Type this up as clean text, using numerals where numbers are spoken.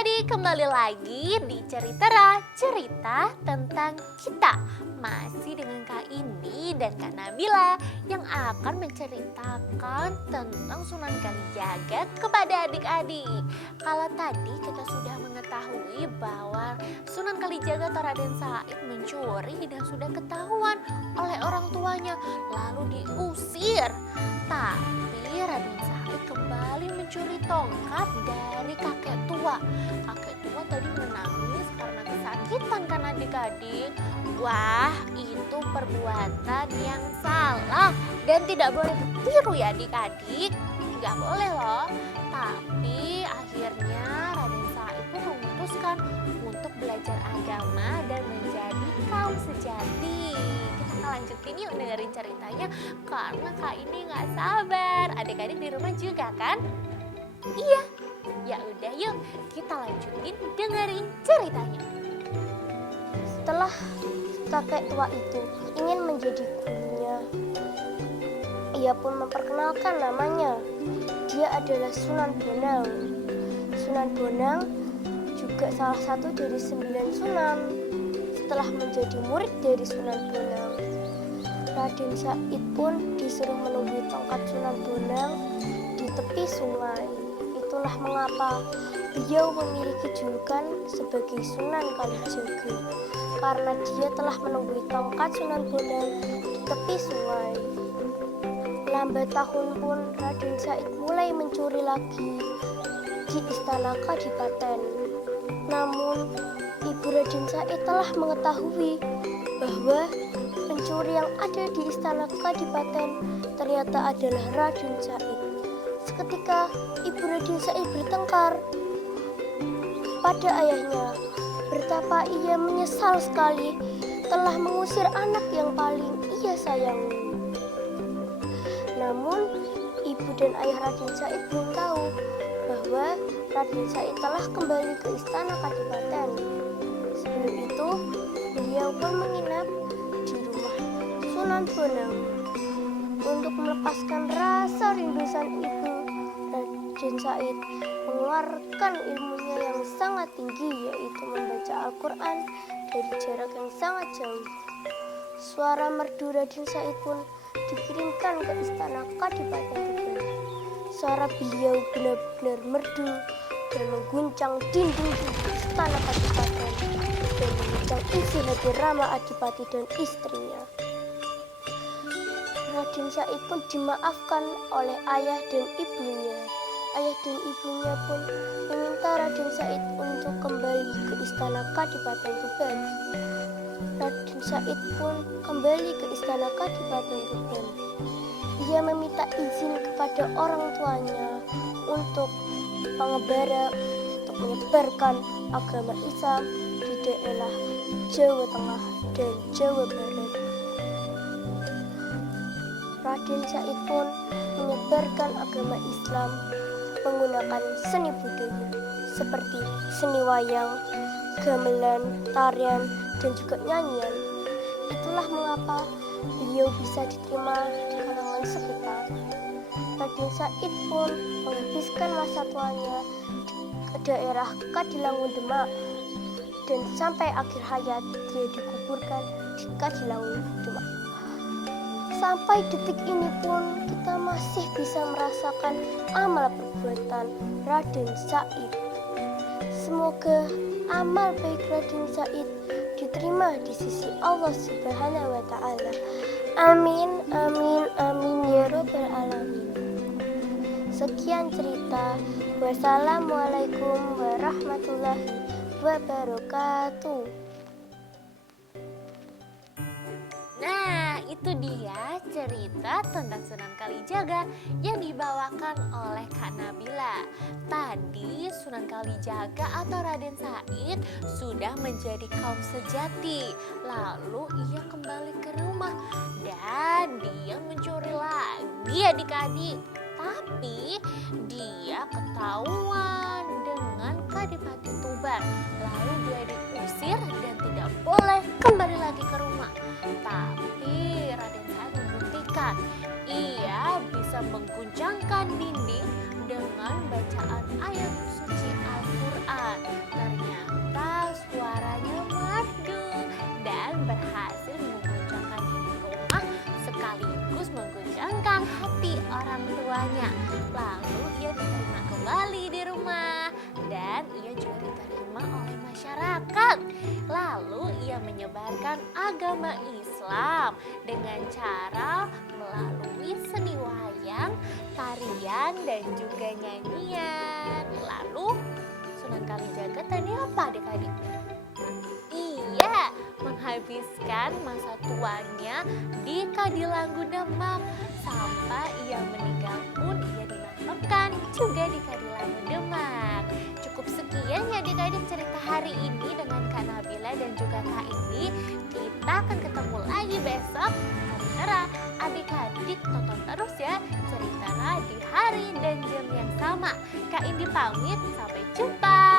Adik-adik, kembali lagi di cerita tentang kita. Masih dengan Kak Indi dan Kak Nabila yang akan menceritakan tentang Sunan Kalijaga kepada adik-adik. Kalau tadi kita sudah mengetahui bahwa Sunan Kalijaga atau Raden Said mencuri dan sudah ketahuan oleh orang tuanya lalu diusir. Tapi Raden Said kembali mencuri tongkat dari kakek tua. Kakek tua tadi menangis karena kesakitan kan adik-adik. Wah, itu perbuatan yang salah dan tidak boleh ditiru ya adik-adik. Nggak boleh loh. Tapi akhirnya Raden Said pun memutuskan untuk belajar agama dan menjadi kaum sejati. Kita lanjutin yuk dengerin ceritanya karena Kak ini nggak sabar. Adik-adik di rumah juga kan? Iya. Ya udah yuk kita lanjutin dengerin ceritanya. Setelah kakek tua itu ingin menjadi gurunya, ia pun memperkenalkan namanya. Dia adalah Sunan Bonang. Sunan Bonang juga salah satu dari 9 sunan. Setelah menjadi murid dari Sunan Bonang, Raden Said pun disuruh menunggu tongkat Sunan Bonang di tepi sungai. Itulah mengapa beliau memiliki julukan sebagai Sunan Kalijaga, karena dia telah menunggu tongkat Sunan Bonang di tepi sungai. Lambat tahun pun Raden Said mulai mencuri lagi di istana Kadipaten. Namun ibu Raden Said telah mengetahui bahwa pencuri yang ada di istana Kadipaten ternyata adalah Raden Said. Seketika ibu Raden Said bertengkar pada ayahnya. Betapa ia menyesal sekali telah mengusir anak yang paling ia sayangi. Namun ibu dan ayah Raden Said belum tahu bahwa Raden Said telah kembali ke istana Kadipaten. Sebelum itu beliau pun menginap di rumah Sunan Bonang untuk melepaskan rasa rindu sang ibu. Raden Said mengeluarkan ilmunya yang sangat tinggi, yaitu membaca Al-Quran dari jarak yang sangat jauh. Suara merdu Raden Said pun dikirimkan ke istana Kadipaten Tuban. Suara beliau benar-benar merdu dan mengguncang dinding istana Kadipaten dan mengguncang isi hati Rama Adipati dan istrinya. Raden Said pun dimaafkan oleh ayah dan ibunya. Ayah dan ibunya pun meminta Raden Said untuk kembali ke istana Kadipaten Tuban. Raden Said pun kembali ke istana Kadipaten Tuban. Ia meminta izin kepada orang tuanya untuk pengembara untuk menyebarkan agama Islam di daerah Jawa Tengah dan Jawa Barat. Raden Said pun menyebarkan agama Islam menggunakan seni budaya seperti seni wayang, gamelan, tarian, dan juga nyanyian. Itulah mengapa beliau bisa diterima di kalangan sekitar. Raden Said pun menghabiskan masa tuanya ke daerah Kadilangun Demak dan sampai akhir hayat dia dikuburkan di Kadilangun Demak. Sampai detik ini pun kita masih bisa merasakan amal perbuatan Raden Said. Semoga amal baik Raden Said diterima di sisi Allah Subhanahu wa Ta'ala. Amin, amin, amin ya Rabbal Alamin. Sekian cerita. Wassalamualaikum warahmatullahi wabarakatuh. Nah, itu dia cerita tentang Sunan Kalijaga yang dibawakan oleh Kak Nabila. Tadi Sunan Kalijaga atau Raden Said sudah menjadi kaum sejati. Lalu ia kembali ke rumah dan dia mencuri lagi adik-adik. Tapi dia ketahuan dengan Kadipaten Tuban. Lalu dia diusir dan tidak boleh kembali lagi ke rumah. Tapi Raden Said membuktikan ia bisa bisa mengguncangkan dinding dengan bacaan ayat suci Al-Quran. Ternyata suaranya merdu dan berhasil mengguncangkan dinding rumah sekaligus mengguncangkan hati orang tuanya. Lalu ia diterima kembali di rumah dan ia juga diterima oleh masyarakat. Lalu ia menyebarkan agama Islam dengan cara melalui seni wayang, tarian, dan juga nyanyian. Lalu Sunan Kalijaga tadi apa adik-adik? Iya, menghabiskan masa tuanya di Kadilangu Demak. Sampai ia meninggal pun ia dimakamkan juga di Kadilangu Demak. Cukup sekian ya adik-adik cerita hari ini dengan Kak Nabila dan juga Kak Indi. Kita akan ketemu lagi besok. Cerita adik-adik tonton terus ya Cerita di hari dan jam yang sama. Kak Indi pamit, sampai jumpa.